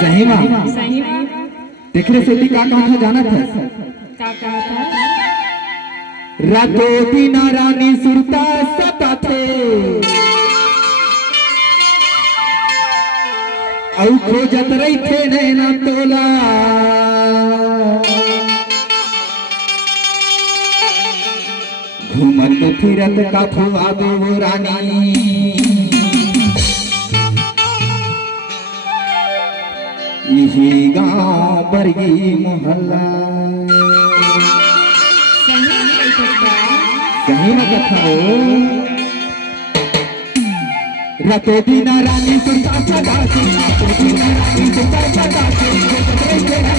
सही माँ देखने से भी का कहा था जाना था क्या कहा था? रातों दिन रानी सुरता सता थे औ खोजत रही थे नैना तोला घूमत फिरत का फुआ वो रानी यही गाँव बरगी मोहल्ला सही में कथा हो रातों दिन रानी सुनता सदा से रातों दिन रानी सुनता सदा से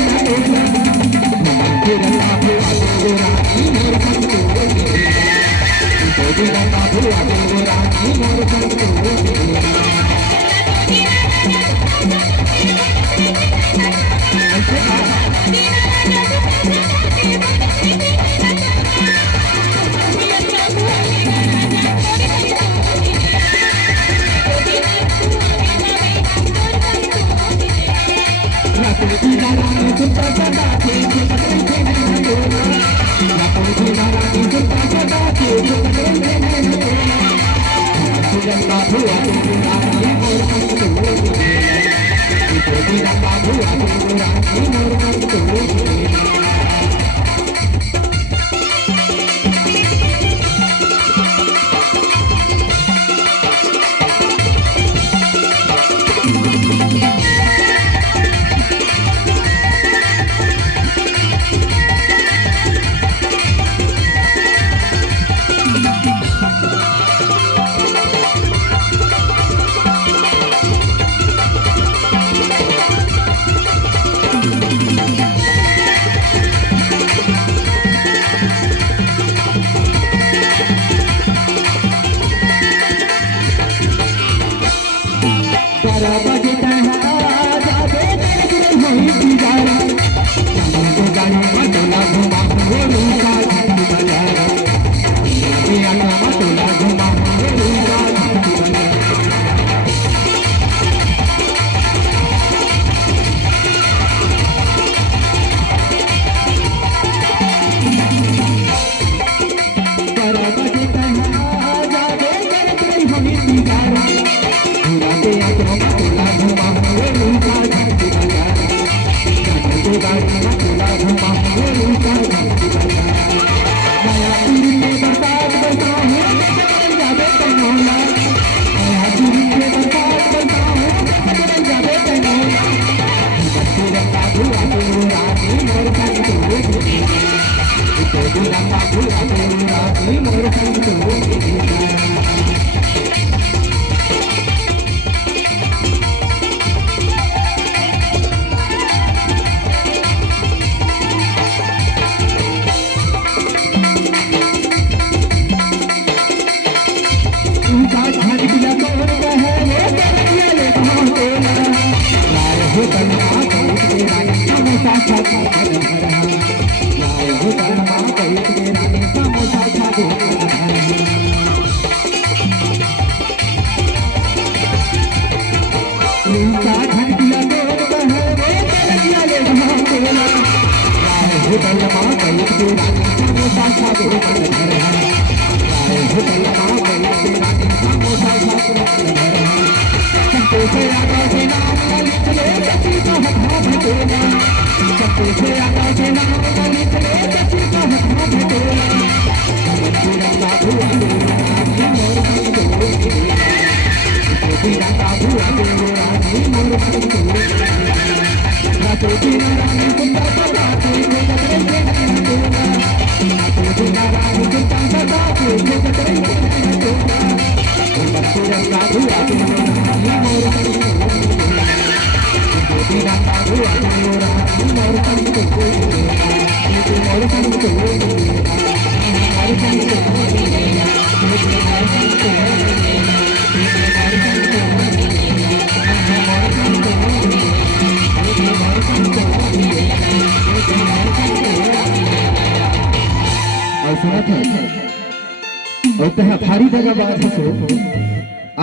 भारी जगह बात है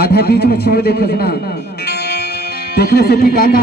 आधा बीच में छोड़ दे खजना देखने से टिकाना